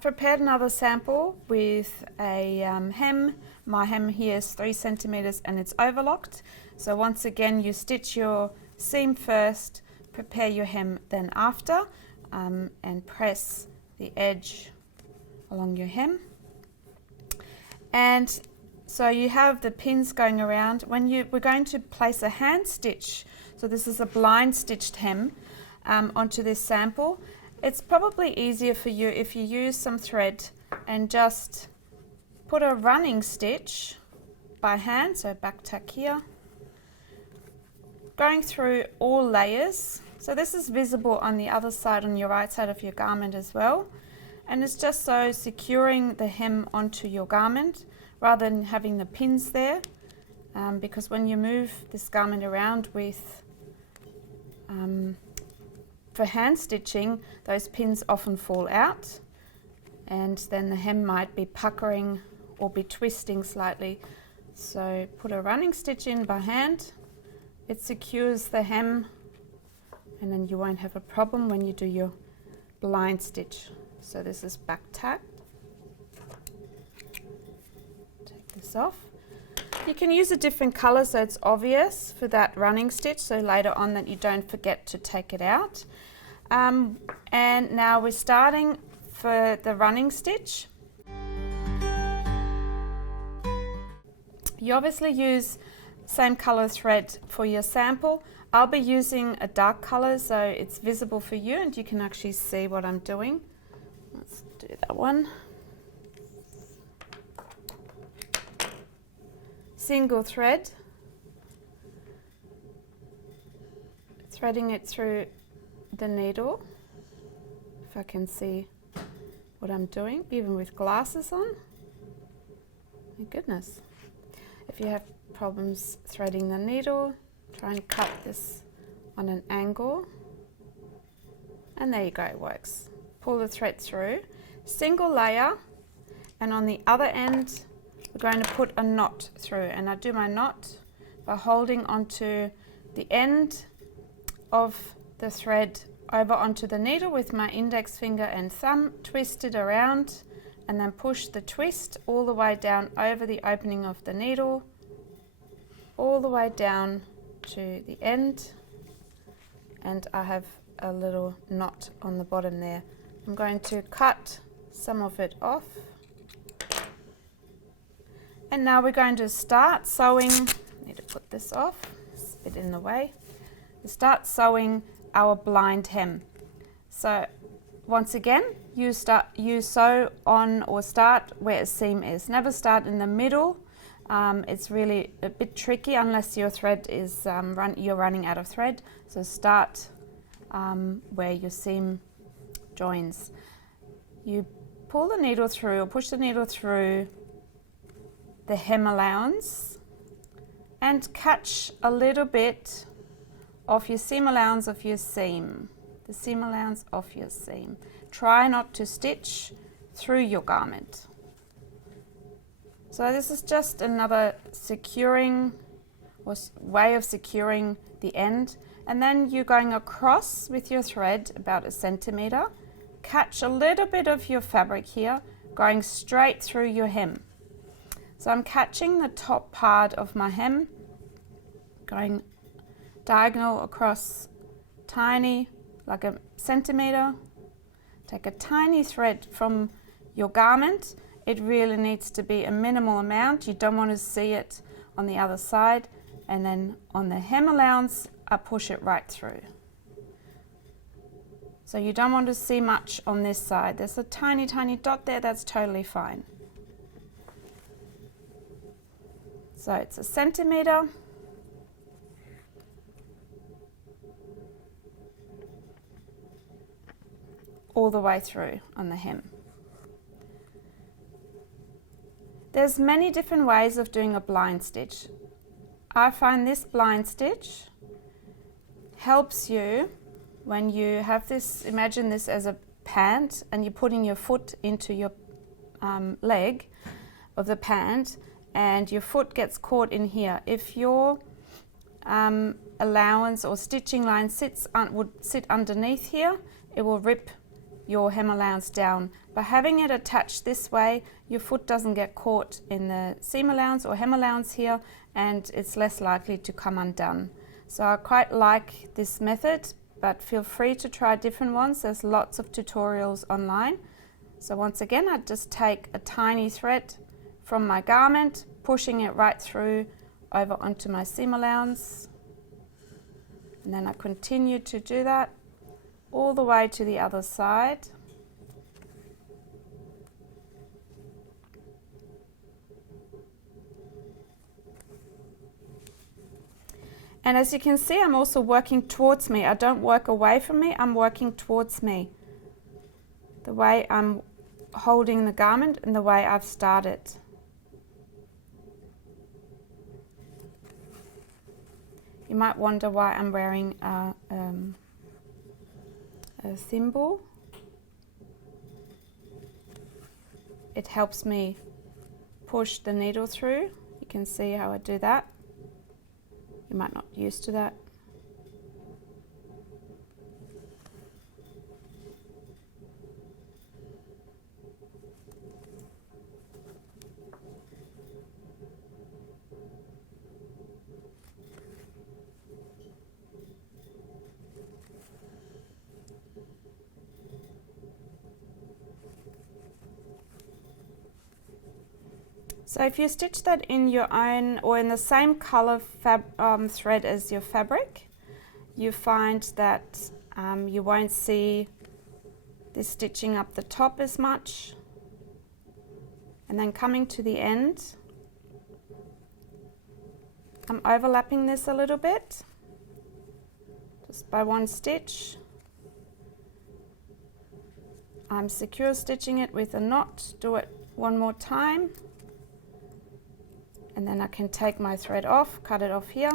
I've prepared another sample with a hem. My hem here is 3 centimeters and it's overlocked. So once again, you stitch your seam first, prepare your hem then after, and press the edge along your hem. And so you have the pins going around. We're going to place a hand stitch. So this is a blind stitched hem onto this sample. It's probably easier for you if you use some thread and just put a running stitch by hand, so back tack here, going through all layers. So this is visible on the other side, on your right side of your garment as well. And it's just so securing the hem onto your garment rather than having the pins there, because when you move this garment around with for hand stitching, those pins often fall out and then the hem might be puckering or be twisting slightly. So put a running stitch in by hand, it secures the hem, and then you won't have a problem when you do your blind stitch. So this is back tack. Take this off. You can use a different color so it's obvious for that running stitch, so later on that you don't forget to take it out. And now we're starting for the running stitch. You obviously use same color thread for your sample. I'll be using a dark color so it's visible for you and you can actually see what I'm doing. Let's do that one. Single thread, threading it through the needle, if I can see what I'm doing, even with glasses on. My goodness. If you have problems threading the needle, try and cut this on an angle, and there you go, it works. Pull the thread through, single layer, and on the other end we're going to put a knot through, and I do my knot by holding onto the end of the thread over onto the needle with my index finger and thumb, twist it around, and then push the twist all the way down over the opening of the needle, all the way down to the end, and I have a little knot on the bottom there. I'm going to cut some of it off. And now we're going to start sewing. I need to put this off, it's a bit in the way. We start sewing our blind hem. So once again, you sew on or start where a seam is. Never start in the middle. It's really a bit tricky unless your thread is you're running out of thread. So start where your seam joins. You pull the needle through or push the needle through the hem allowance and catch a little bit of your seam allowance of your seam, the seam allowance of your seam. Try not to stitch through your garment. So this is just another securing or way of securing the end, and then you're going across with your thread about 1 centimeter, catch a little bit of your fabric here, going straight through your hem. So I'm catching the top part of my hem, going diagonal across, tiny, like 1 centimeter. Take a tiny thread from your garment. It really needs to be a minimal amount. You don't want to see it on the other side. And then on the hem allowance, I push it right through. So you don't want to see much on this side. There's a tiny, tiny dot there, that's totally fine. So it's 1 centimeter. All the way through on the hem. There's many different ways of doing a blind stitch. I find this blind stitch helps you when you have this, imagine this as a pant and you're putting your foot into your leg of the pant and your foot gets caught in here. If your allowance or stitching line would sit underneath here, it will rip your hem allowance down. By having it attached this way, your foot doesn't get caught in the seam allowance or hem allowance here, and it's less likely to come undone. So I quite like this method, but feel free to try different ones. There's lots of tutorials online. So once again, I just take a tiny thread from my garment, pushing it right through over onto my seam allowance. And then I continue to do that all the way to the other side. And as you can see, I'm also working towards me. I don't work away from me, I'm working towards me. The way I'm holding the garment and the way I've started. You might wonder why I'm wearing a thimble. It helps me push the needle through. You can see how I do that. You might not be used to that. So if you stitch that in your own or in the same color thread as your fabric, you find that you won't see this stitching up the top as much. And then coming to the end, I'm overlapping this a little bit, just by one stitch. I'm secure stitching it with a knot. Do it one more time. And then I can take my thread off, cut it off here.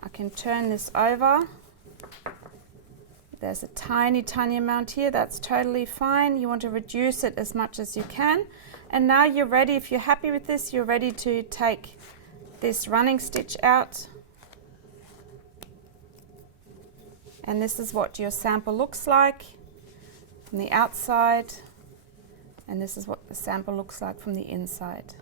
I can turn this over. There's a tiny, tiny amount here. That's totally fine. You want to reduce it as much as you can. And now you're ready. If you're happy with this, you're ready to take this running stitch out. And this is what your sample looks like from the outside. And this is what the sample looks like from the inside.